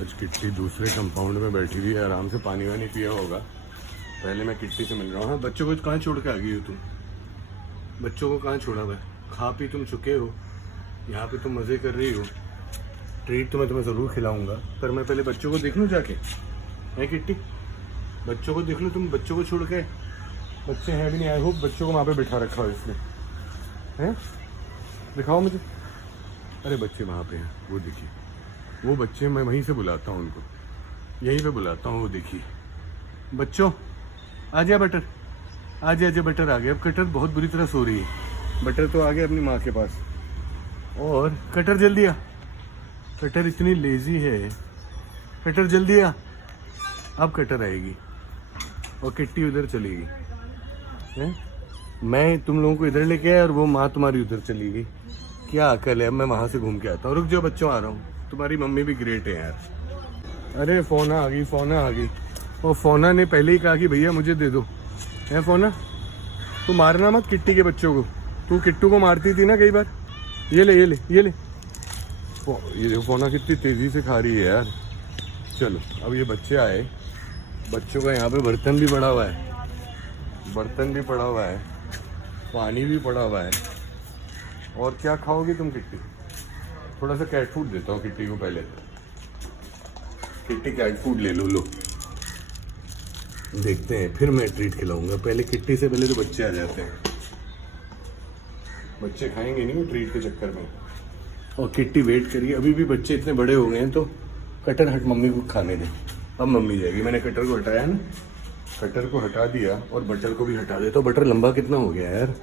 आज किट्टी दूसरे कंपाउंड में बैठी हुई है, आराम से पानी वानी पिया होगा। पहले मैं किट्टी से मिल रहा हूँ। हाँ, बच्चों को कहाँ छोड़ के आ गई हो तुम? बच्चों को कहाँ छोड़ा हुआ है? खा पी तुम चुके हो, यहाँ पे तुम मज़े कर रही हो। ट्रीट तो मैं तुम्हें ज़रूर खिलाऊंगा, पर मैं पहले बच्चों को देख लूँ जाके। है किट्टी, बच्चों को देख लो तुम। बच्चों को छोड़ के, बच्चे हैं भी नहीं। आई होप बच्चों को वहाँ पे बिठा रखा हो इसने, हैं? दिखाओ मुझे। अरे बच्चे वहाँ पे हैं, वो देखिए, वो बच्चे। मैं वहीं से बुलाता हूँ उनको, यहीं पे बुलाता हूँ। वो देखिए बच्चों, आ जा बटर, आ जा। आजा बटर आ गया। अब कटर बहुत बुरी तरह सो रही है। बटर तो आ गया अपनी माँ के पास। और कटर जल्दी आ। कटर इतनी लेजी है। कटर जल्दी आ। अब कटर आएगी और किट्टी उधर चलेगी। हैं? मैं तुम लोगों को इधर लेके आया और वो माँ तुम्हारी उधर चली गई। क्या अकल है? अब मैं वहाँ से घूम के आता हूँ। रुक जाओ बच्चों, आ रहा हूँ। तुम्हारी मम्मी भी ग्रेट है यार। अरे फोना आ गई, फोना आ गई। और फोना ने पहले ही कहा कि भैया मुझे दे दो। है फोना, तू मारना मत किट्टी के बच्चों को। तू किट्टू को मारती थी ना कई बार। ये ले, ये ले, ये ले। ये देखो फोना कितनी तेज़ी से खा रही है यार। चलो अब ये बच्चे आए। बच्चों का यहाँ पे बर्तन भी पड़ा हुआ है, बर्तन भी पड़ा हुआ है, पानी भी पड़ा हुआ है। और क्या खाओगी तुम किट्टी? थोड़ा सा कैट फूड देता हूँ किट्टी को पहले। किट्टी कैट फूड ले लो। लो देखते हैं, फिर मैं ट्रीट खिलाऊंगा। पहले किट्टी से पहले तो बच्चे आ जाते हैं। बच्चे खाएंगे नहीं ट्रीट के चक्कर में। और किट्टी वेट करिए, अभी भी बच्चे इतने बड़े हो गए हैं तो कटर हट मम्मी को खाने दें। अब मम्मी जाएगी। मैंने कटर को हटाया ना, कटर को हटा दिया और बटर को भी हटा देता हूँ। बटर लंबा कितना हो गया यार,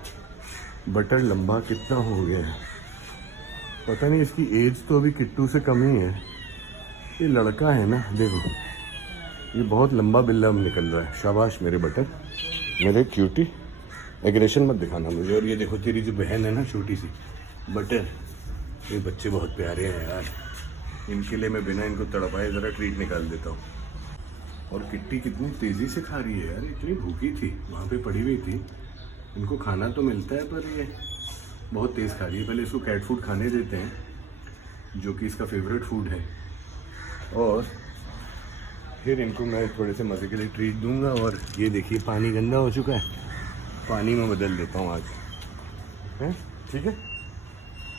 बटर लंबा कितना हो गया है पता नहीं। इसकी एज तो अभी किट्टू से कम ही है। ये लड़का है ना, देखो ये बहुत लंबा बिल्ला निकल रहा है। शाबाश मेरे बटर, मेरे क्यूटी। एग्रेशन मत दिखाना मुझे। और ये देखो तेरी जो बहन है ना छोटी सी, बटर। ये बच्चे बहुत प्यारे हैं यार। इनके लिए मैं बिना इनको तड़पाए ज़रा ट्रीट निकाल देता हूँ। और किट्टी कितनी तेज़ी से खा रही है यार। इतनी भूखी थी, वहाँ पे पड़ी हुई थी। इनको खाना तो मिलता है पर ये बहुत तेज़ खा रही है। पहले इसको कैट फूड खाने देते हैं, जो कि इसका फेवरेट फूड है। और फिर इनको मैं थोड़े से मज़े के लिए ट्रीट दूंगा। और ये देखिए पानी गंदा हो चुका है, पानी में बदल देता हूँ आज। है ठीक है,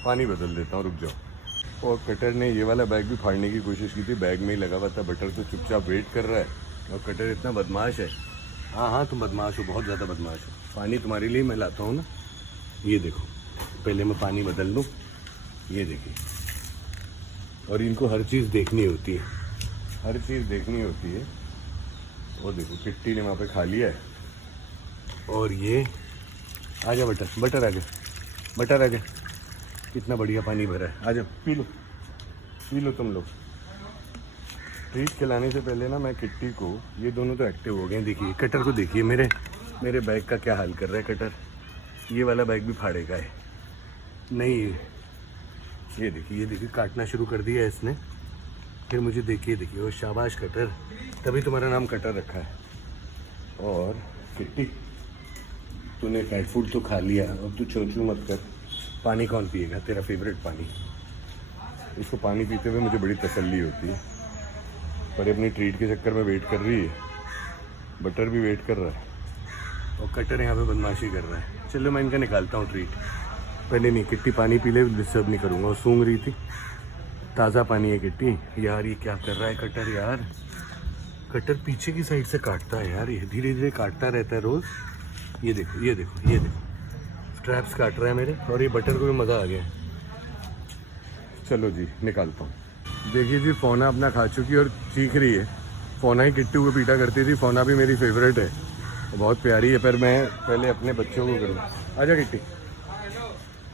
पानी बदल देता हूँ, रुक जाओ। और कटर ने ये वाला बैग भी फाड़ने की कोशिश की थी। बैग में ही लगा हुआ था। बटर तो चुपचाप वेट कर रहा है। और कटर इतना बदमाश है। हाँ हाँ तुम बदमाश हो, बहुत ज़्यादा बदमाश हो। पानी तुम्हारे लिए मैं लाता हूँ ना। ये देखो, पहले मैं पानी बदल लूँ। ये देखिए, और इनको हर चीज़ देखनी होती है, हर चीज़ देखनी होती है। और देखो किट्टी ने वहाँ पे खा लिया है। और ये आजा बटर, बटर आजा, बटर आजा। कितना बढ़िया पानी भरा है। आ जाओ पी लो, पी लो तुम लोग। ट्रीट खिलाने से पहले ना मैं किट्टी को, ये दोनों तो एक्टिव हो गए हैं। देखिए कटर को देखिए, मेरे बैग का क्या हाल कर रहा है कटर। ये वाला बैग भी फाड़ेगा है नहीं। ये देखिए काटना शुरू कर दिया है इसने। फिर मुझे देखिए वो शाबाश कटर, तभी तुम्हारा नाम कटर रखा है। और किट्टी तूने कैट फूड तो खा लिया, अब तू चोंचू मत कर। पानी कौन पिएगा? तेरा फेवरेट पानी। इसको पानी पीते हुए मुझे बड़ी तसल्ली होती है। पर अपनी ट्रीट के चक्कर में वेट कर रही है। बटर भी वेट कर रहा है और कटर यहाँ पे बदमाशी कर रहा है। चलो मैं इनका निकालता हूँ ट्रीट। पहले नहीं, किट्टी पानी पी ले, डिस्टर्ब नहीं करूँगा। वो सूंघ रही थी, ताज़ा पानी है किट्टी। यार ये क्या कर रहा है कटर यार। कटर पीछे की साइड से काटता है यार, ये धीरे धीरे काटता रहता है रोज़। ये देखो ये देखो ये देखो, स्ट्रैप्स काट रहा है मेरे। और ये बटर को भी मज़ा आ गया। चलो जी निकालता हूँ। देखिए जी, फोना अपना खा चुकी है और चीख रही है। फोना ही किट्टू को पीटा करती थी। फोना भी मेरी फेवरेट है, बहुत प्यारी है। पर मैं पहले अपने बच्चों को करूँ। आजा किट्टी,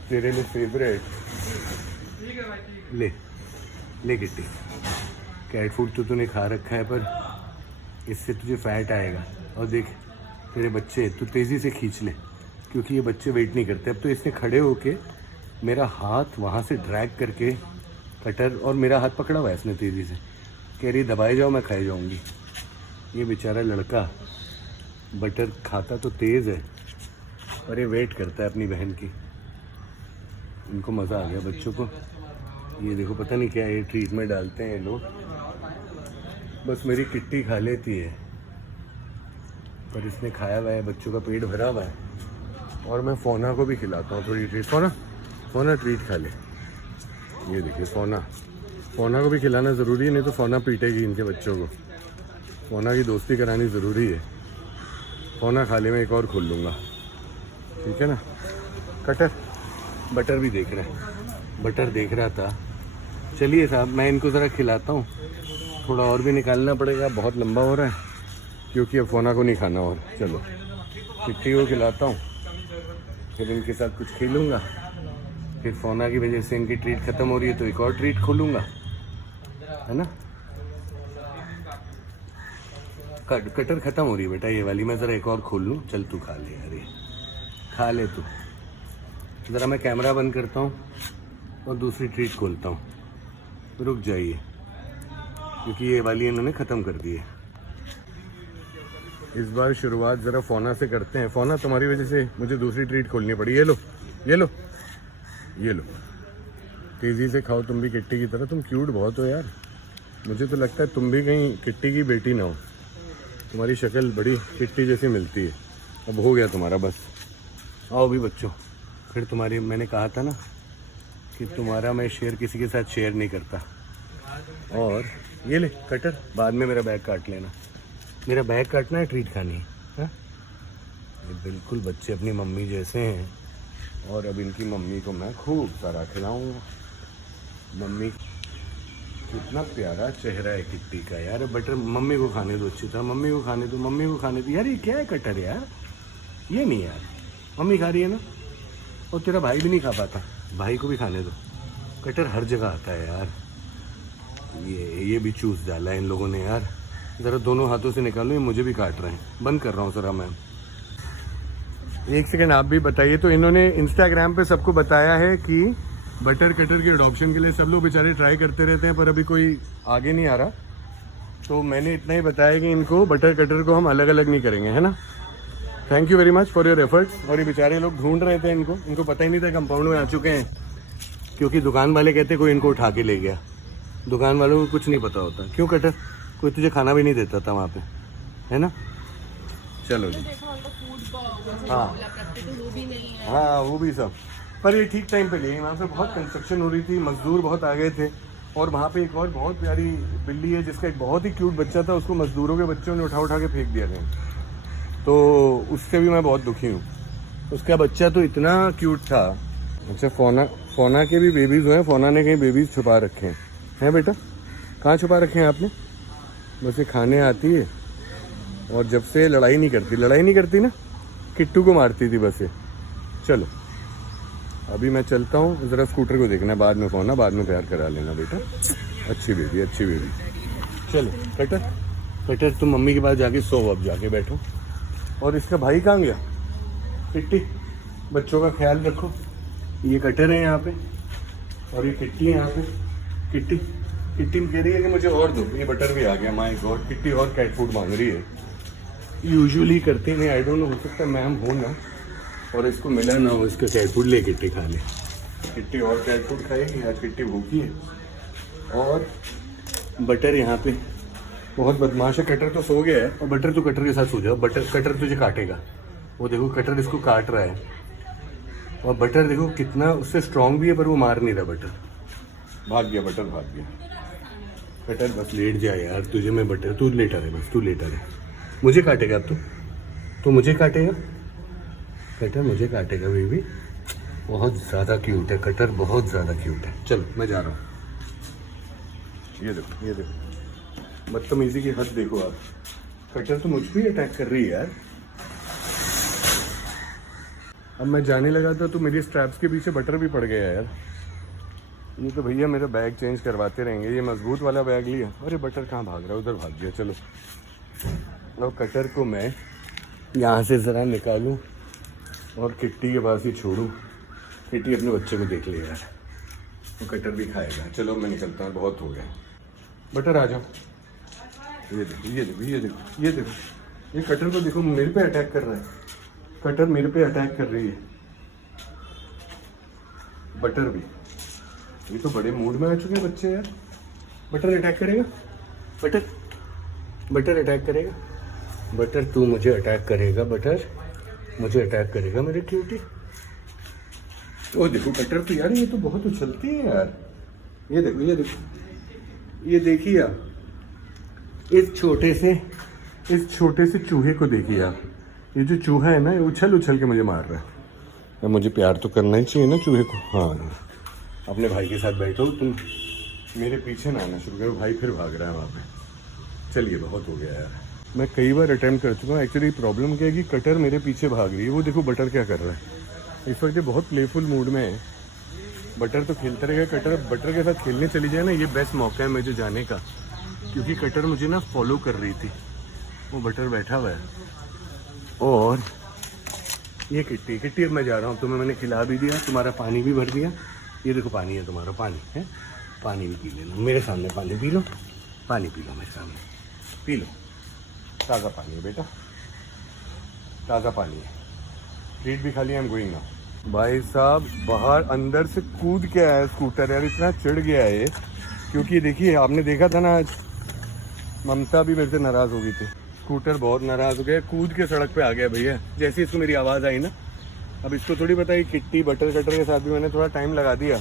तेरे लिए फेवरेट। ले किट्टी, कैट फूड तो तूने खा रखा है, पर इससे तुझे फैट आएगा। और देख तेरे बच्चे, तू तेज़ी से खींच ले, क्योंकि ये बच्चे वेट नहीं करते। अब तो इसने खड़े होके मेरा हाथ वहाँ से ड्रैग करके कटर, और मेरा हाथ पकड़ा हुआ है इसने तेज़ी से। कह रही दबाए जाओ, मैं खाए जाऊँगी। ये बेचारा लड़का बटर खाता तो तेज़ है, पर ये वेट करता है अपनी बहन की। इनको मज़ा आ गया बच्चों को। ये देखो पता नहीं क्या ये ट्रीट में डालते हैं लोग। बस मेरी किट्टी खा लेती है, पर इसने खाया हुआ है, बच्चों का पेट भरा हुआ है। और मैं फोना को भी खिलाता हूँ थोड़ी ट्रीट। फोना ट्रीट खा ले। ये देखिए फोना को भी खिलाना ज़रूरी है, नहीं तो फोना पीटेगी इनके बच्चों को। फोना की दोस्ती करानी ज़रूरी है। फोना खा ले, मैं एक और खोल लूँगा, ठीक है ना। कटर बटर भी देख रहा है, बटर देख रहा था। चलिए साहब, मैं इनको ज़रा खिलाता हूँ। थोड़ा और भी निकालना पड़ेगा, बहुत लंबा हो रहा है, क्योंकि अब फोना को नहीं खाना। और चलो किट्टी को खिलाता हूँ, फिर इनके साथ कुछ खेलूँगा। फिर फोना की वजह से इनकी ट्रीट ख़त्म हो रही है तो एक और ट्रीट खोलूँगा, है ना। कटर ख़त्म हो रही है बेटा ये वाली, मैं ज़रा एक और खोल लूँ। चल तू खा ले, अरे खा ले तू। ज़रा मैं कैमरा बंद करता हूँ और दूसरी ट्रीट खोलता हूँ। रुक जाइए, क्योंकि ये वाली इन्होंने ख़त्म कर दी है। इस बार शुरुआत ज़रा फोना से करते हैं। फोना, तुम्हारी वजह से मुझे दूसरी ट्रीट खोलनी पड़ी। ये लो ये लो ये लो, तेज़ी से खाओ तुम भी किट्टी की तरह। तुम क्यूट बहुत हो यार, मुझे तो लगता है तुम भी कहीं किट्टी की बेटी ना हो। तुम्हारी शक्ल बड़ी किट्टी जैसी मिलती है। अब हो गया तुम्हारा, बस आओ भी बच्चों। फिर तुम्हारी, मैंने कहा था ना कि तुम्हारा मैं शेयर किसी के साथ शेयर नहीं करता। और ये ले कटर, बाद में मेरा बैग काट लेना। मेरा बैग काटना है, ट्रीट खानी है। ये बिल्कुल बच्चे अपनी मम्मी जैसे हैं, और अब इनकी मम्मी को मैं खूब सारा खिलाऊंगा। मम्मी, कितना प्यारा चेहरा है किट्टी का यार। बटर मम्मी को खाने दो अच्छी तरह, मम्मी को खाने दो, मम्मी को खाने दो। यार ये क्या है कटर यार, ये नहीं यार, मम्मी खा रही है ना। और तेरा भाई भी नहीं खा पाता, भाई को भी खाने दो। कटर हर जगह आता है यार। ये भी चूस डाला है इन लोगों ने यार। ज़रा दोनों हाथों से निकालो, ये मुझे भी काट रहे हैं। बंद कर रहा हूँ ज़रा मैं। एक सेकंड आप भी बताइए। तो इन्होंने इंस्टाग्राम पे सबको बताया है कि बटर कटर के अडॉप्शन के लिए सब लोग बेचारे ट्राई करते रहते हैं, पर अभी कोई आगे नहीं आ रहा। तो मैंने इतना ही बताया कि इनको बटर कटर को हम अलग अलग नहीं करेंगे, है ना। Thank you very much for your efforts. और ये बेचारे लोग ढूंढ रहे थे इनको पता ही नहीं था कंपाउंड में आ चुके हैं, क्योंकि दुकान वाले कहते कोई इनको उठा के ले गया। दुकान वालों को कुछ नहीं पता होता। क्यों कटर, कोई तुझे खाना भी नहीं देता था वहाँ पे, है ना। चलो जी, हाँ वो भी सब। पर ये ठीक टाइम पे लिए, वहाँ पे बहुत कंस्ट्रक्शन हो रही थी, मजदूर बहुत आ गए थे। और वहाँ पे एक और बहुत प्यारी बिल्ली है जिसका एक बहुत ही क्यूट बच्चा था, उसको मजदूरों के बच्चों ने उठा के फेंक दिया गया। तो उससे भी मैं बहुत दुखी हूँ। उसका बच्चा तो इतना क्यूट था। अच्छा, फोना के भी बेबीज़ हुए हैं। फोना ने कहीं बेबीज़ छुपा रखे हैं बेटा? कहाँ छुपा रखे हैं आपने? बस ये खाने आती है, और जब से लड़ाई नहीं करती ना, किट्टू को मारती थी बस ये। चलो अभी मैं चलता हूँ, ज़रा स्कूटर को देखना, बाद में फोना, बाद में प्यार करा लेना बेटा। अच्छी बेबी। चलो कटर तुम मम्मी के पास जाके सो, अब जाके बैठो। और इसका भाई कहाँ गया? किट्टी, बच्चों का ख्याल रखो। ये कटर है यहाँ पे, और ये किट्टी है यहाँ पे। किट्टी कह रही है कि मुझे और दो। ये बटर भी आ गया, माय गॉड। किट्टी और कैट फूड मांग रही है। यूजुअली करती नहीं, आई डोंट नो, हो सकता है मैम हो ना और इसको मिला ना हो इसका कैट फूड। ले किट्टी खा ले। किट्टी और कैट फूड खाएगी यार, किट्टी भूखी है। और बटर यहाँ पे बहुत बदमाश है। कटर तो सो गया है, और बटर तो कटर के साथ सो जाओ। कटर तुझे काटेगा। वो देखो कटर इसको काट रहा है, और बटर देखो कितना उससे स्ट्रांग भी है, पर वो मार नहीं रहा। बटर भाग गया। कटर बस लेट जाए यार, तुझे मैं बटर, तू लेटा रहे, बस तू लेटा रहे। मुझे काटेगा अब तो मुझे काटेगा कटर, मुझे काटेगा बेबी। बहुत ज़्यादा क्यूट है कटर, बहुत ज़्यादा क्यूट है। चलो मैं जा रहा हूँ। ये देखो बदतमीजी की हद देखो आप। कटर तो मुझ पे ही अटैक कर रही है यार। अब मैं जाने लगा था तो मेरी स्ट्रैप्स के पीछे बटर भी पड़ गया यार। ये तो भैया मेरा बैग चेंज करवाते रहेंगे। ये मजबूत वाला बैग लिया। अरे बटर कहाँ भाग रहा है? उधर भाग गया। चलो और कटर को मैं यहाँ से ज़रा निकालूं और किट्टी के पास ही छोड़ूं। किट्टी अपने बच्चे को देख ले यार, वो कटर भी खाएगा। चलो मैं निकलता हूँ, बहुत हो गया। बटर आ जाओ। ये देखो ये कटर को देखो, मेरे पे अटैक कर रहा है। कटर मेरे पे अटैक कर रही है। बटर भी, ये तो बड़े मूड में आ चुके हैं बच्चे यार। बटर अटैक करेगा। बटर अटैक करेगा, बटर तू मुझे अटैक करेगा, बटर मुझे अटैक करेगा मेरे क्यूटी। ओ देखो कटर तो यार ये तो बहुत उछलती है यार। ये देखो ये देखो, ये देखिए आप, इस छोटे से चूहे को देखिए आप। ये जो चूहा है ना, ये उछल उछल के मुझे मार रहा है। अब मुझे प्यार तो करना ही चाहिए ना चूहे को। हाँ, अपने भाई के साथ बैठो, तुम मेरे पीछे ना आना शुरू करो। भाई फिर भाग रहा है वहाँ पे। चलिए बहुत हो गया यार, मैं कई बार अटेम्प्ट कर चुका हूँ। एक्चुअली प्रॉब्लम क्या है कि कटर मेरे पीछे भाग रही है। वो देखो बटर क्या कर रहा है इस वक्त, ये बहुत प्लेफुल मूड में है। बटर तो खेलता रहेगा, कटर बटर के साथ खेलने चली जाए ना, ये बेस्ट मौका है मुझे जाने का, क्योंकि कटर मुझे ना फॉलो कर रही थी। वो बटर बैठा हुआ है। और ये किट्टी अब मैं जा रहा हूँ, तुम्हें मैंने खिला भी दिया, तुम्हारा पानी भी भर दिया। ये देखो पानी है तुम्हारा, पानी है, पानी भी पी लेना मेरे सामने। पानी पी लो, पानी पी लो मेरे सामने, पी लो। ताज़ा पानी है बेटा, ताज़ा पानी है। ट्रीट भी खा लिया, आई एम गोइंग नाउ। भाई साहब बाहर अंदर से कूद के आया स्कूटर यार, इतना चिढ़ गया है ये। क्योंकि देखिए आपने देखा था ना, आज ममता भी मेरे से नाराज़ हो गई थी। स्कूटर बहुत नाराज़ हो गया, कूद के सड़क पे आ गया भैया। जैसे इसको मेरी आवाज़ आई ना, अब इसको थोड़ी पता है किट्टी बटर कटर के साथ भी मैंने थोड़ा टाइम लगा दिया।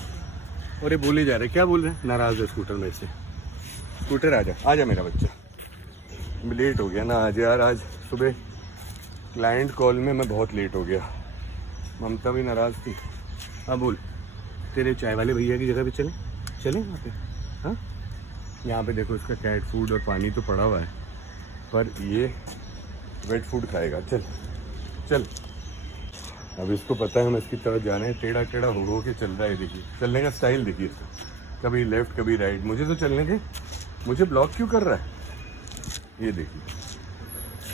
और ये बोले जा रहे, क्या बोल रहे हैं, नाराज़ है स्कूटर मेरे से। स्कूटर आजा मेरा बच्चा। लेट हो गया ना आज यार, आज सुबह क्लाइंट कॉल में मैं बहुत लेट हो गया। ममता भी नाराज़ थी। हाँ बोल, तेरे चाय वाले भैया की जगह पे चले वहाँ पे। हाँ यहाँ पे देखो, इसका कैट फूड और पानी तो पड़ा हुआ है, पर ये वेट फूड खाएगा। चल अब इसको पता है हम इसकी तरफ जाना है। टेढ़ा टेढ़ा हो के चल रहा है, देखिए चलने का स्टाइल देखिए इसका, कभी लेफ्ट कभी राइट। मुझे तो चलने दे, मुझे ब्लॉक क्यों कर रहा है। ये देखिए,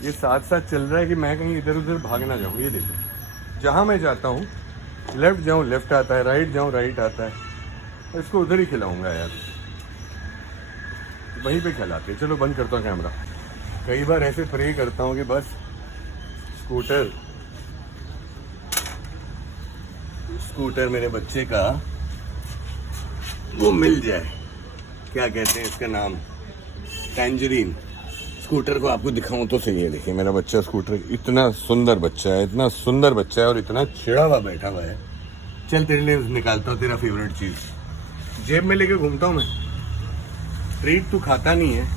ये साथ साथ चल रहा है कि मैं कहीं इधर उधर भाग ना जाऊँ। ये देखिए, जहाँ मैं जाता हूँ लेफ्ट जाऊँ लेफ्ट आता है, राइट जाऊँ राइट आता है। और इसको उधर ही खिलाऊंगा यार, वहीं पे खिलाते। चलो बंद करता हूँ कैमरा। कई बार ऐसे प्रे करता हूँ कि बस स्कूटर मेरे बच्चे का वो मिल जाए। क्या कहते हैं इसका नाम, टैंजरीन। स्कूटर को आपको दिखाऊं तो सही है। देखिए मेरा बच्चा स्कूटर, इतना सुंदर बच्चा है, इतना सुंदर बच्चा है और इतना चिड़ा हुआ बैठा हुआ है। चल तेरे लिए निकालता हूँ तेरा फेवरेट चीज़, जेब में लेके घूमता हूँ मैं। ट्रीट तू खाता नहीं है,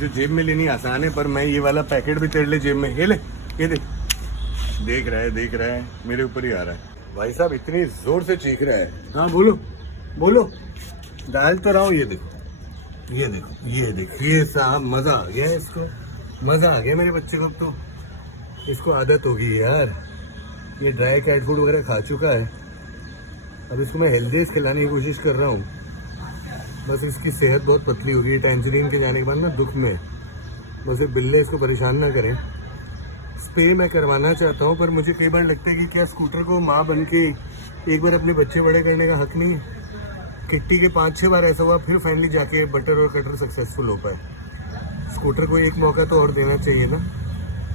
जो जेब में लेनी आसान है, पर मैं ये वाला पैकेट भी तेरे लिए जेब में। ये ले, ये देख रहा है मेरे ऊपर ही आ रहा है। भाई साहब इतनी जोर से चीख रहा है। हाँ बोलो, डाल तो रहा हूँ। ये देखिए साहब, मज़ा आ गया इसको, मज़ा आ गया मेरे बच्चे को। तो इसको आदत होगी यार, ये ड्राई कैट फूड वगैरह खा चुका है। अब इसको मैं हेल्दीज खिलाने की कोशिश कर रहा हूँ, बस इसकी सेहत बहुत पतली हो रही है टैंजरीन के जाने के बाद ना, दुख में। बस बिल्ले इसको परेशान ना करें। स्प्रे मैं करवाना चाहता हूँ, पर मुझे कई बार लगता है कि क्या स्कूटर को माँ बन के एक बार अपने बच्चे बड़े करने का हक नहीं है। किट्टी के 5-6 बार ऐसा हुआ, फिर फाइनली जाके बटर और कटर सक्सेसफुल हो पाए। स्कूटर को एक मौका तो और देना चाहिए ना,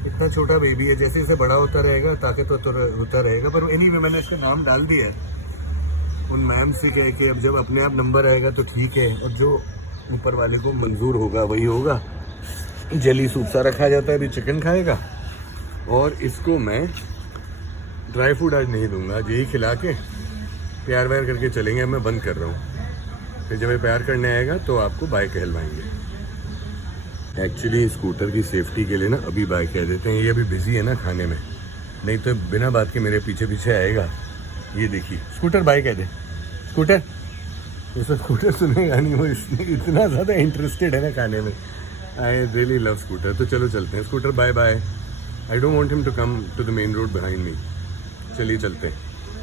इतना छोटा बेबी है। जैसे जैसे बड़ा होता रहेगा ताकतवर होता रहेगा। पर एनीवे मैंने इसका नाम डाल दिया है उन मैम से कह के। अब जब अपने आप नंबर आएगा तो ठीक है, और जो ऊपर वाले को मंजूर होगा वही होगा। जली सूप सा रखा जाता है, अभी चिकन खाएगा। और इसको मैं ड्राई फूड आज नहीं दूंगा, आज यही खिला के प्यार व्यार करके चलेंगे। मैं बंद कर रहा हूँ, फिर जब ये प्यार करने आएगा तो आपको बाय कहलवाएंगे। एक्चुअली स्कूटर की सेफ्टी के लिए ना अभी बाय कह देते हैं। ये अभी बिजी है ना खाने में, नहीं तो बिना बात के मेरे पीछे पीछे आएगा। ये देखिए, स्कूटर बाय कह दे। स्कूटर, इसमें स्कूटर सुनेगा नहीं, वो इतना ज़्यादा इंटरेस्टेड है ना खाने में। I really love scooter. तो चलो चलते हैं। Scooter bye bye. I don't want him to come to the main road behind me. चलिए चलते हैं।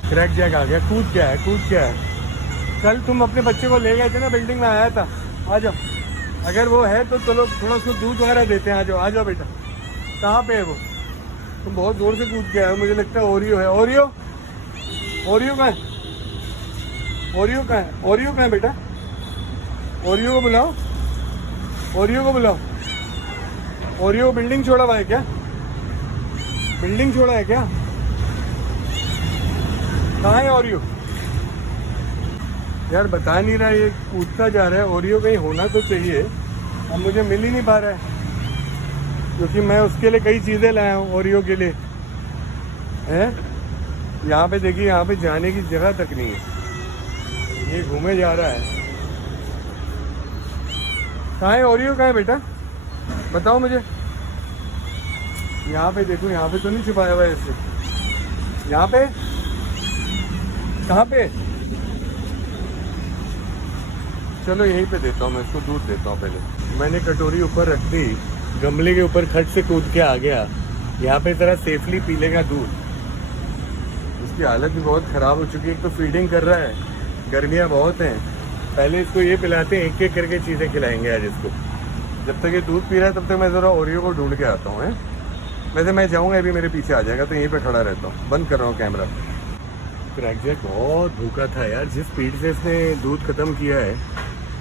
क्रैक जैक आ गया, कूद क्या है। कल तुम अपने बच्चे को ले गए थे ना, बिल्डिंग में आया था। आ जाओ, अगर वो है तो चलो थोड़ा उसको दूध वगैरह देते हैं। आ जाओ बेटा। कहाँ पे है वो? तुम बहुत जोर से कूद के आए हो, मुझे लगता है ओरियो है। ओरियो कहाँ है? ओरियो कहाँ है बेटा? ओरियो को बुलाओ। ओरियो बिल्डिंग छोड़ा हुआ है क्या? कहाँ है ओरियो? यार बता नहीं रहा, ये कूदता जा रहा है। ओरियो कहीं होना तो चाहिए, अब मुझे मिल ही नहीं पा रहा है। क्योंकि मैं उसके लिए कई चीज़ें लाया हूँ ओरियो के लिए हैं। यहाँ पे देखिए, यहाँ पे जाने की जगह तक नहीं है, ये घूमे जा रहा है। कहाँ है ओरियो, कहाँ है बेटा, बताओ मुझे। यहाँ पे देखो, यहाँ पे तो नहीं छुपाया हुआ है ऐसे। यहाँ पे कहाँ पे, चलो यहीं पे देता हूँ मैं इसको, दूध देता हूँ पहले। मैंने कटोरी ऊपर रख दी, गमले के ऊपर खट से कूद के आ गया। यहाँ पे जरा सेफली पी लेगा दूध। इसकी हालत भी बहुत ख़राब हो चुकी है, एक तो फीडिंग कर रहा है, गर्मियाँ बहुत हैं। पहले इसको ये पिलाते हैं, एक एक करके चीज़ें खिलाएंगे आज इसको। जब तक ये दूध पी रहा है तब तक मैं ज़रा ओरियो को ढूंढ के आता हूँ। वैसे मैं जाऊँगा, अभी मेरे पीछे आ जाएगा, तो यहीं पे खड़ा रहता हूँ। बंद कर रहा हूँ कैमरा। क्रैकजैक बहुत भूखा था यार, जिस स्पीड से इसने दूध ख़त्म किया है।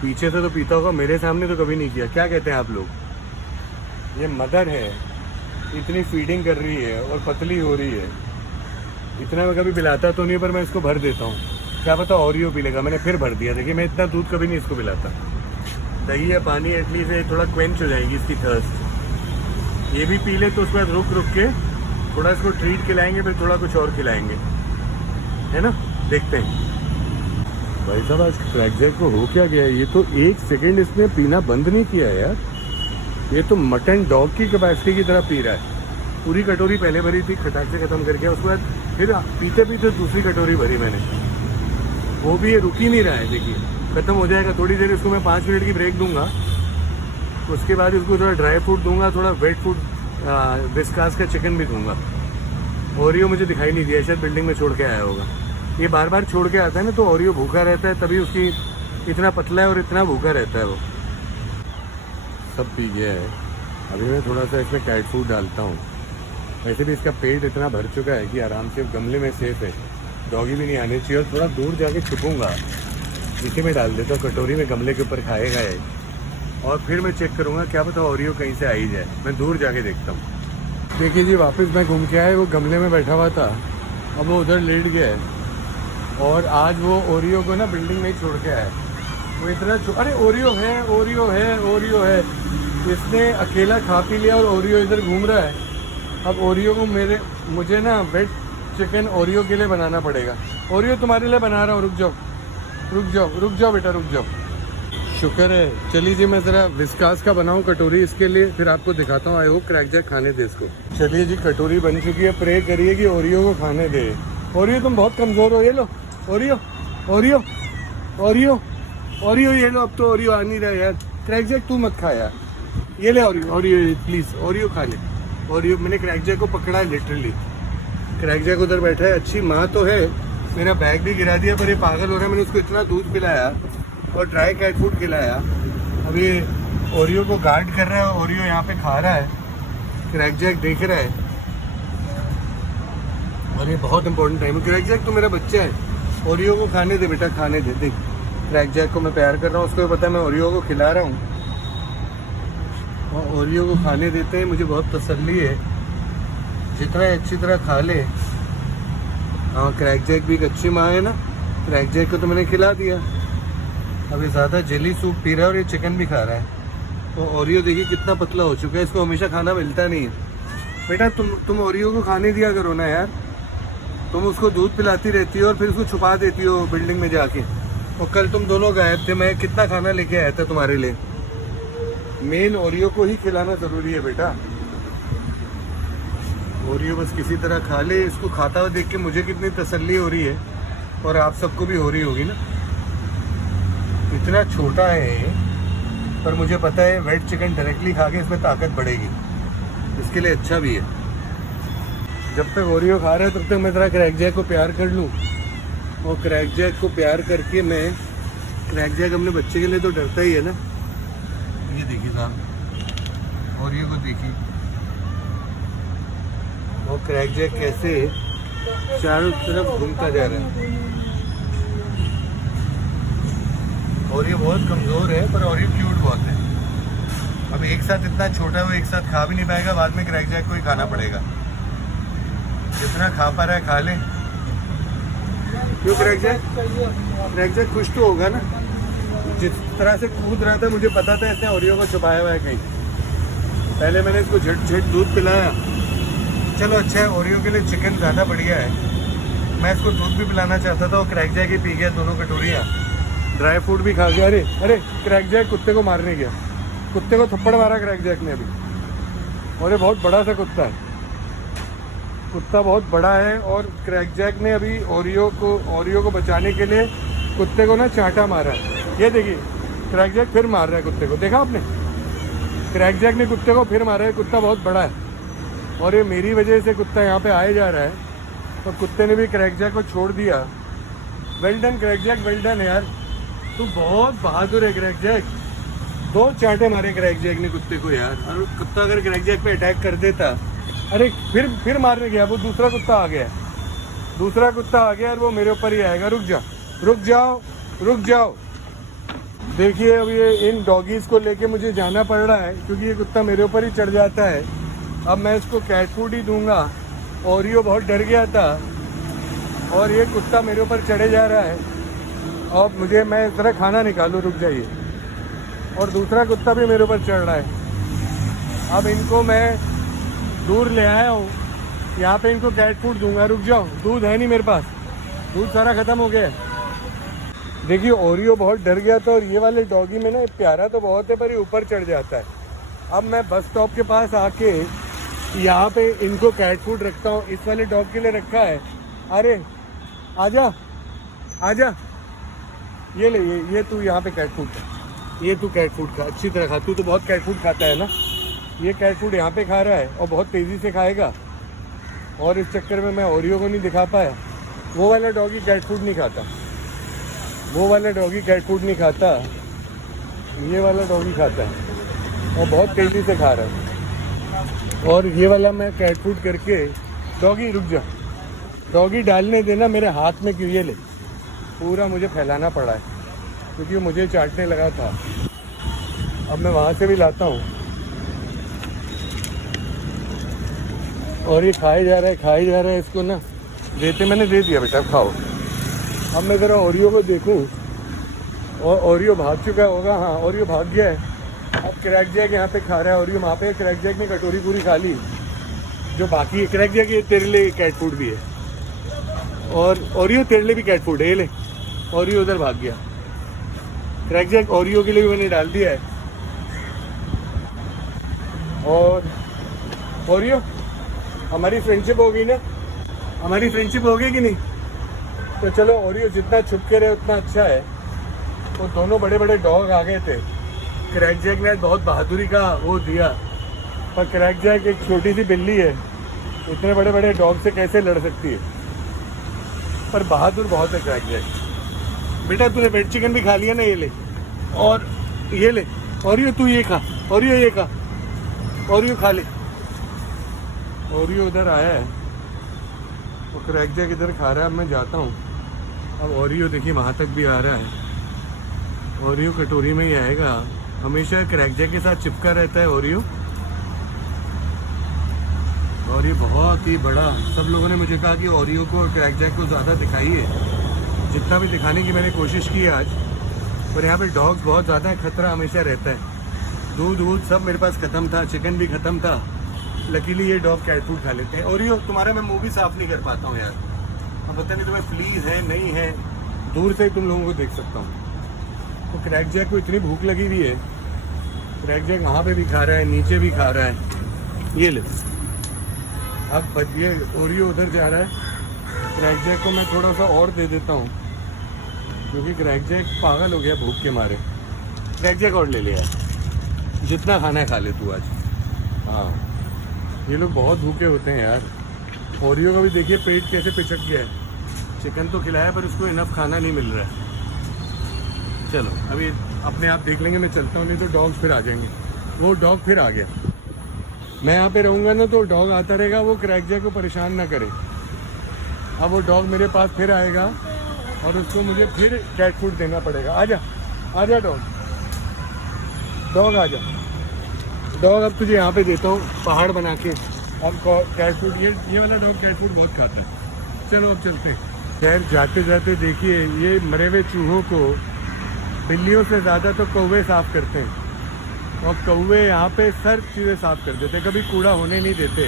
पीछे से तो पीता होगा, मेरे सामने तो कभी नहीं किया। क्या कहते हैं आप लोग? ये मदर है, इतनी फीडिंग कर रही है और पतली हो रही है। इतना मैं कभी पिलाता तो नहीं, पर मैं इसको भर देता हूँ, क्या पता ओरियो पी लेगा। मैंने फिर भर दिया। देखिए, मैं इतना दूध कभी नहीं इसको पिलाता। दही या पानी एटलीस्ट से थोड़ा क्वेंच हो जाएगी इसकी थर्स्ट। ये भी पी ले तो उसके बाद रुक रुक के थोड़ा इसको ट्रीट खिलाएंगे, फिर थोड़ा कुछ और खिलाएंगे, है ना। देखते हैं भाई साहब, आज क्रैकजैक को हो क्या गया है। ये तो 1 सेकेंड इसने पीना बंद नहीं किया है यार। ये तो मटन डॉग की कैपेसिटी की तरह पी रहा है। पूरी कटोरी पहले भरी थी, खटाक से ख़त्म करके उसके बाद फिर पीते पीते दूसरी कटोरी भरी मैंने। वो भी ये रुक ही नहीं रहा है। देखिए, ख़त्म हो जाएगा थोड़ी देर। इसको मैं 5 मिनट की ब्रेक दूंगा, उसके बाद इसको थोड़ा ड्राई फ्रूट दूंगा, थोड़ा वेट फूड, विस्कास का चिकन भी दूंगा। ओरियो मुझे दिखाई नहीं दिया, शायद बिल्डिंग में छोड़ के आया होगा। ये बार बार छोड़ के आता है ना, तो ओरियो भूखा रहता है, तभी उसकी इतना पतला है और इतना भूखा रहता है वो। सब पी गया है। अभी मैं थोड़ा सा इसमें कैट फूड डालता हूँ। वैसे भी इसका पेट इतना भर चुका है कि आराम से गमले में सेफ है, डॉगी भी नहीं आने चाहिए। और थोड़ा दूर जाके छुपूंगा, इसी में डाल देता हूँ कटोरी में, गमले के ऊपर खाएगा है। और फिर मैं चेक करूँगा, क्या पता ओरियो कहीं से आ ही जाए। मैं दूर जाके देखता हूँ। देखिए जी, वापस मैं घूम के आया। वो गमले में बैठा हुआ था, अब वो उधर लेट गया है। और आज वो ओरियो को ना बिल्डिंग में ही छोड़ के आया। वो इतना अरे ओरियो है, ओरियो है, ओरियो है। इसने अकेला खा पी लिया और ओरियो इधर घूम रहा है। अब ओरियो को मुझे ना वेट चिकन ओरियो के लिए बनाना पड़ेगा। ओरियो तुम्हारे लिए बना रहा हूँ, रुक जाओ रुक जाओ रुक जाओ बेटा, रुक जाओ। शुक्र है। चलिए जी, मैं ज़रा विस्कास का बनाऊँ कटोरी इसके लिए, फिर आपको दिखाता हूँ। आई होप क्रैकजैक खाने दे इसको। चलिए जी, कटोरी बन चुकी है। प्रे करिए कि ओरियो को खाने दे। ओरियो तुम बहुत कमज़ोर हो, ये लो ओरियो, ओरियो, ओरियो, ओरियो, ये लो। अब तो ओरियो आ नहीं रहा यार। क्रैकजैक तू मत खा यार, ये ले ओरियो, ओरियो प्लीज़, ओरियो खा ले। ओरियो, मैंने क्रैकजैक को पकड़ा है लिटरली। क्रैकजैक उधर बैठा है, अच्छी माँ तो है। मेरा बैग भी गिरा दिया, पर ये पागल हो रहा है। मैंने उसको इतना दूध पिलाया और ड्राई कैट फूड खिलाया। अभी ओरियो को गार्ड कर रहा है, ओरियो यहाँ पे खा रहा है, क्रैकजैक देख रहा है। और ये बहुत इंपॉर्टेंट टाइम है। क्रैकजैक तो मेरा बच्चा है, ओरियो को खाने दे बेटा, खाने दे। देख, क्रैकजैक को मैं प्यार कर रहा हूँ, उसको पता है मैं ओरियो को खिला रहा हूँ। और ओरियो को खाने देते हैं, मुझे बहुत तसल्ली है। जितना अच्छी तरह खा ले। हाँ, क्रैकजैक भी एक अच्छी माँ है ना। क्रैकजैक को तो मैंने खिला दिया। अभी ज़्यादा जेली सूप पी रहा है और ये चिकन भी खा रहा है। तो ओरियो देखिए कितना पतला हो चुका है। इसको हमेशा खाना मिलता नहीं है। बेटा तुम ओरियो को खाने दिया करो ना यार। तुम उसको दूध पिलाती रहती हो और फिर उसको छुपा देती हो बिल्डिंग में जाके। और कल तुम दोनों गायब थे, मैं कितना खाना लेके आया था तुम्हारे लिए। मेन ओरियो को ही खिलाना ज़रूरी है बेटा। ओरियो बस किसी तरह खा ले। इसको खाता हुआ देख के मुझे कितनी तसल्ली हो रही है, और आप सबको भी हो रही होगी ना। इतना छोटा है, पर मुझे पता है वेट चिकन डायरेक्टली खा के इसमें ताकत बढ़ेगी, इसके लिए अच्छा भी है। जब तक ओरियो खा रहा है तब तक मैं ज़रा क्रैकजैक को प्यार कर लूँ। और क्रैकजैक को प्यार करके मैं, क्रैकजैक अपने बच्चे के लिए तो डरता ही है ना। ये देखिए साहब, ओरियो को देखिए, वो क्रैकजैक कैसे चारों तरफ घूमता जा रहा है। ओरियो बहुत कमज़ोर है, पर ओरियो क्यूट बहुत है। अब एक साथ इतना छोटा है, वो एक साथ खा भी नहीं पाएगा। बाद में क्रैकजैक को ही खाना पड़ेगा। जितना खा पा रहा है खा ले। क्यों क्रैकजैक? क्रैकजैक खुश तो होगा ना। जिस तरह से कूद रहा था, मुझे पता था इसने ओरियो को छुपाया हुआ है कहीं। पहले मैंने इसको झट झट दूध पिलाया, चलो अच्छा है, ओरियो के लिए चिकन ज़्यादा बढ़िया है। मैं इसको दूध भी पिलाना चाहता था और क्रैक जैक ही पी गया दोनों कटोरियाँ, ड्राई फ्रूट भी खा गया। अरे अरे क्रैक जैक कुत्ते को मारने गया, कुत्ते को थप्पड़ मारा क्रैक जैक ने अभी, और ये बहुत बड़ा सा कुत्ता है, कुत्ता बहुत बड़ा है। और क्रैक जैक ने अभी ओरियो को बचाने के लिए कुत्ते को ना चांटा मारा है। ये देखिए क्रैक जैक फिर मार रहा है कुत्ते को, देखा आपने? क्रैक जैक ने कुत्ते को फिर मारा है। कुत्ता बहुत बड़ा है और ये मेरी वजह से कुत्ता यहाँ पे आए जा रहा है, तो कुत्ते ने भी क्रैक जैक को छोड़ दिया। Well done Crack Jack, well done यार, तू बहुत बहादुर है क्रैक जैक। 2 चांटे मारे क्रैक जैक ने कुत्ते को यार। और कुत्ता अगर क्रैक जैक पे अटैक कर देता, अरे फिर मारने गया, वो दूसरा कुत्ता आ गया और वो मेरे ऊपर ही आएगा। रुक जाओ। देखिए अब ये इन डॉगीज़ को लेके मुझे जाना पड़ रहा है क्योंकि ये कुत्ता मेरे ऊपर ही चढ़ जाता है। अब मैं इसको कैट फूड ही दूंगा। ओरियो बहुत डर गया था और ये कुत्ता मेरे ऊपर चढ़े जा रहा है। अब मैं इस तरह खाना निकालूँ, रुक जाइए। और दूसरा कुत्ता भी मेरे ऊपर चढ़ रहा है। अब इनको मैं दूर ले आया हूँ, यहाँ पे इनको कैट फूड दूंगा। रुक जाओ, दूध है नहीं मेरे पास, दूध सारा ख़त्म हो गया है। देखिए ओरियो बहुत डर गया था और ये वाले डॉगी में ना प्यारा तो बहुत है पर ये ऊपर चढ़ जाता है। अब मैं बस स्टॉप के पास आके यहाँ पे इनको कैट फूड रखता हूँ, इस वाले डॉग के लिए रखा है। अरे आजा, ये ले, ये तू यहाँ पे कैट फूड खा, ये तू कैट फूड खा, अच्छी तरह खा, तू तो बहुत कैट फूड खाता है ना। ये कैट फूड यहाँ पे खा रहा है और बहुत तेज़ी से खाएगा और इस चक्कर में मैं ओरियो को नहीं दिखा पाया। वो वाला डॉगी कैट फूड नहीं खाता, ये वाला डॉगी खाता है और बहुत तेज़ी से खा रहा है। और ये वाला मैं कैट फूड करके, डॉगी रुक जा, डॉगी डालने देना मेरे हाथ में, क्यों? ये ले, पूरा मुझे फैलाना पड़ा है क्योंकि वो मुझे चाटने लगा था। अब मैं वहाँ से भी लाता हूँ और ये खाए जा रहा है। इसको ना मैंने दे दिया, बेटा खाओ। अब मैं ज़रा ओरियो को देखूं और ओरियो भाग चुका होगा। हाँ, ओरियो भाग गया है। अब क्रैक जैक यहाँ पे खा रहा है, ओरियो वहाँ पे। क्रैक जैक ने कटोरी पूरी खा ली, जो बाकी है क्रैक जैक, ये तेरे लिए कैट फूड भी है और ओरियो तेरे लिए भी कैट फूड है, ये ले। ओरियो उधर भाग गया। क्रैक जैक ओरियो के लिए भी मैंने डाल दिया है। और ओरियो, हमारी फ्रेंडशिप हो गई ना, हमारी फ्रेंडशिप हो गई कि नहीं? तो चलो ओरियो जितना छुप के रहे उतना अच्छा है। वो दोनों बड़े बड़े डॉग आ गए थे। क्रैक जैक ने बहुत बहादुरी का वो दिया, पर क्रैक जैक एक छोटी सी बिल्ली है, इतने बड़े बड़े डॉग से कैसे लड़ सकती है? पर बहादुर बहुत है क्रैक जैक। बेटा तूने वेट चिकन भी खा लिया ना, ये ले, और ये ले। ओरियो तू ये खा, ओरियो ये खा, ओरियो खा ले। ओरियो उधर आया है, वो क्रैक जैक इधर खा रहा है। अब मैं जाता हूँ। अब ओरियो देखिए वहाँ तक भी आ रहा है। ओरियो कटोरी में ही आएगा, हमेशा क्रैक जैक के साथ चिपका रहता है ओरियो। और ये बहुत ही बड़ा, सब लोगों ने मुझे कहा कि ओरियो को और क्रैक जैक को ज़्यादा दिखाइए, जितना भी दिखाने की मैंने कोशिश की आज। पर यहाँ पे डॉग्स बहुत ज़्यादा है, खतरा हमेशा रहता है। दूध सब मेरे पास ख़त्म था, चिकन भी ख़त्म था। लकीली ये डॉग कैट फूड खा लेते हैं। ओरियो तुम्हारा मैं मुंह भी साफ़ नहीं कर पाता हूँ यार, अब पता नहीं तुम्हें फ्लीज है नहीं है, दूर से ही तुम लोगों को देख सकता हूँ। तो क्रैक जैक को इतनी भूख लगी हुई है, क्रैक जैक वहाँ पे भी खा रहा है, नीचे भी खा रहा है। ये ले, अब ये ओरियो उधर जा रहा है। क्रैक जैक को मैं थोड़ा सा और दे देता हूँ क्योंकि क्रैक जैक पागल हो गया भूख के मारे। क्रैक जैक और ले ले यार, जितना खाना है खा ले तू आज। हाँ, ये लोग बहुत भूखे होते हैं यार। ओरियो का भी देखिए पेट कैसे पिचक गया है। चिकन तो खिलाया पर उसको इनफ खाना नहीं मिल रहा है। चलो अभी अपने आप देख लेंगे, मैं चलता हूँ, नहीं तो डॉग फिर आ जाएंगे। वो डॉग फिर आ गया, मैं यहाँ पे रहूँगा ना तो डॉग आता रहेगा, वो क्रैक जैक को परेशान ना करे। अब वो डॉग मेरे पास फिर आएगा और उसको मुझे फिर कैट फूड देना पड़ेगा। आजा आजा डॉग, डॉग आजा डॉग। अब तुझे यहाँ पे देता हूँ पहाड़ बना के। अब कैट फूड, ये वाला डॉग कैट फूड बहुत खाता है। चलो अब चलते हैं। खैर जाते जाते देखिए, ये मरे हुए चूहों को बिल्लियों से ज़्यादा तो कौवे साफ करते हैं। और कौवे यहाँ पे सर चीज़ें साफ कर देते, कभी कूड़ा होने नहीं देते।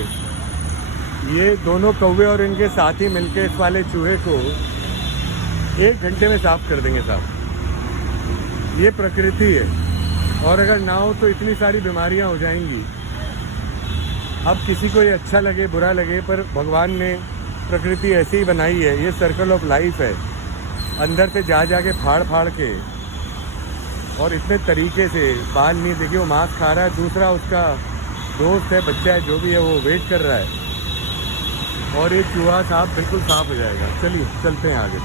ये दोनों कौवे और इनके साथी मिलके इस वाले चूहे को 1 घंटे में साफ कर देंगे साहब। ये प्रकृति है, और अगर ना हो तो इतनी सारी बीमारियां हो जाएंगी। अब किसी को ये अच्छा लगे बुरा लगे, पर भगवान ने प्रकृति ऐसी ही बनाई है, ये सर्कल ऑफ लाइफ है। अंदर से जा के फाड़ के और इतने तरीके से बाल नहीं, देखिए वो मांस खा रहा है, दूसरा उसका दोस्त है, बच्चा है, जो भी है वो वेट कर रहा है, और एक चूहा साफ बिल्कुल साफ हो जाएगा। चलिए चलते हैं आगे।